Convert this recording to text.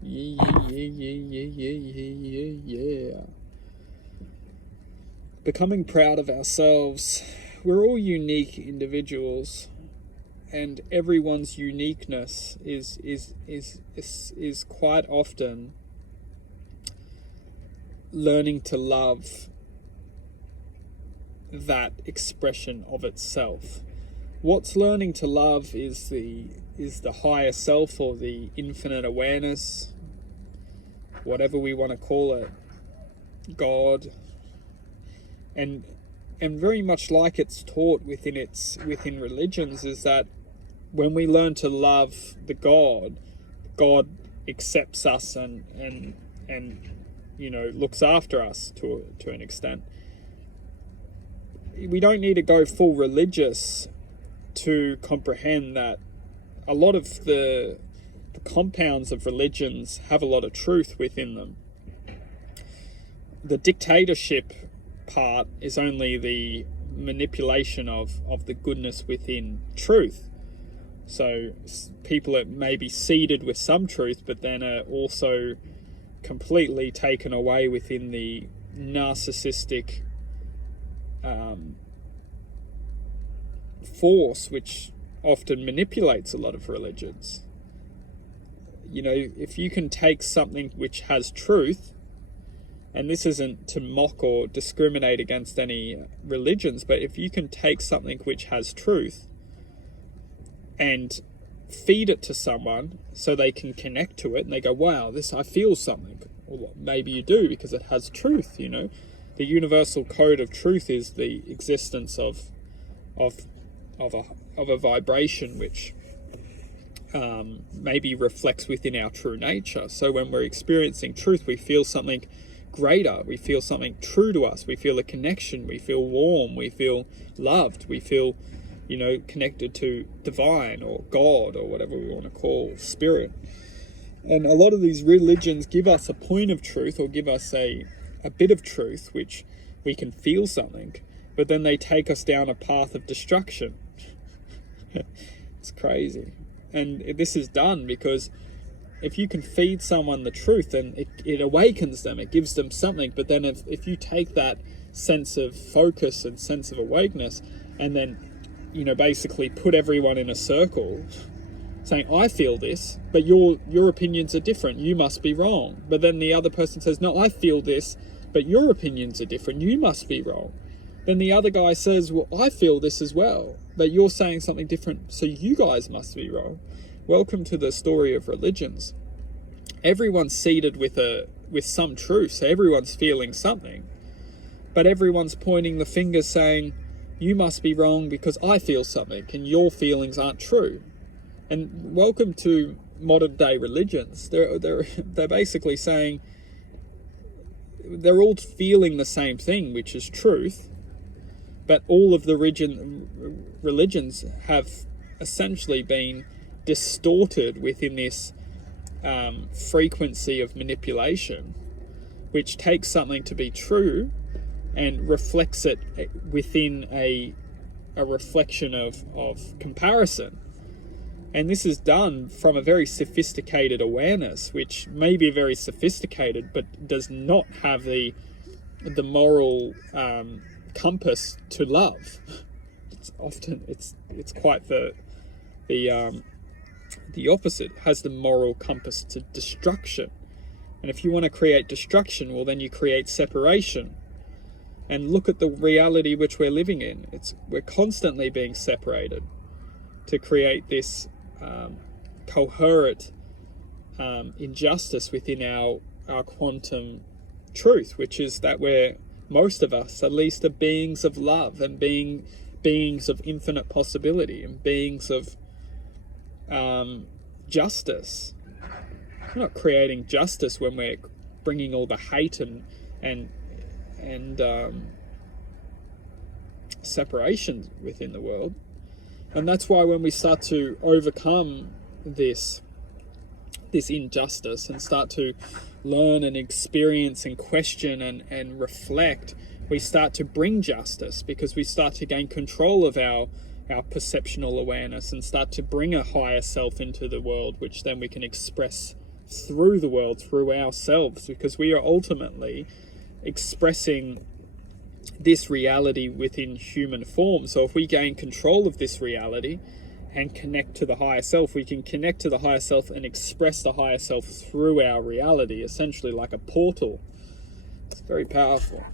Yeah, yeah, yeah, yeah, yeah, yeah, yeah. Becoming proud of ourselves. We're all unique individuals, and everyone's uniqueness is quite often learning to love that expression of itself. What's learning to love is the higher self, or the infinite awareness, whatever we want to call it, God, and very much like it's taught within religions, is that when we learn to love the God accepts us and looks after us to an extent. We don't need to go full religious to comprehend that a lot of the compounds of religions have a lot of truth within them. The dictatorship part is only the manipulation of the goodness within truth. So people are maybe seeded with some truth, but then are also completely taken away within the narcissistic force, which often manipulates a lot of religions. If you can take something which has truth, and this isn't to mock or discriminate against any religions, but if you can take something which has truth and feed it to someone so they can connect to it, and they go, wow, I feel something. Well, maybe you do, because it has truth. The universal code of truth is the existence of a vibration which maybe reflects within our true nature. So when we're experiencing truth, we feel something greater, we feel something true to us, we feel a connection, we feel warm, we feel loved, we feel connected to divine or God or whatever we want to call spirit. And a lot of these religions give us a point of truth, or give us a bit of truth which we can feel something, but then they take us down a path of destruction. It's crazy. And this is done because if you can feed someone the truth, then it awakens them, it gives them something. But then if you take that sense of focus and sense of awakeness, and then basically put everyone in a circle saying, I feel this, but your opinions are different, you must be wrong. But then the other person says, no, I feel this, but your opinions are different, you must be wrong. Then the other guy says, well, I feel this as well, but you're saying something different, so you guys must be wrong. Welcome to the story of religions. Everyone's seeded with some truth, so everyone's feeling something, but everyone's pointing the finger saying, you must be wrong because I feel something and your feelings aren't true. And welcome to modern day religions. They're basically saying they're all feeling the same thing, which is truth, but all of the religions have essentially been distorted within this frequency of manipulation, which takes something to be true and reflects it within a reflection of comparison. And this is done from a very sophisticated awareness, which may be very sophisticated, but does not have the moral compass to love. It's often it's quite the opposite. It has the moral compass to destruction. And if you want to create destruction, well, then you create separation. And look at the reality which we're living in. We're constantly being separated to create this coherent injustice within our quantum truth, which is that most of us at least are beings of love, and beings of infinite possibility, and beings of justice. We're not creating justice when we're bringing all the hate and separation within the world. And that's why when we start to overcome this injustice and start to learn and experience and question and reflect, we start to bring justice, because we start to gain control of our perceptual awareness and start to bring a higher self into the world, which then we can express through the world, through ourselves, because we are ultimately expressing this reality within human form. So if we gain control of this reality and connect to the higher self, we can connect to the higher self and express the higher self through our reality, essentially like a portal. It's very powerful.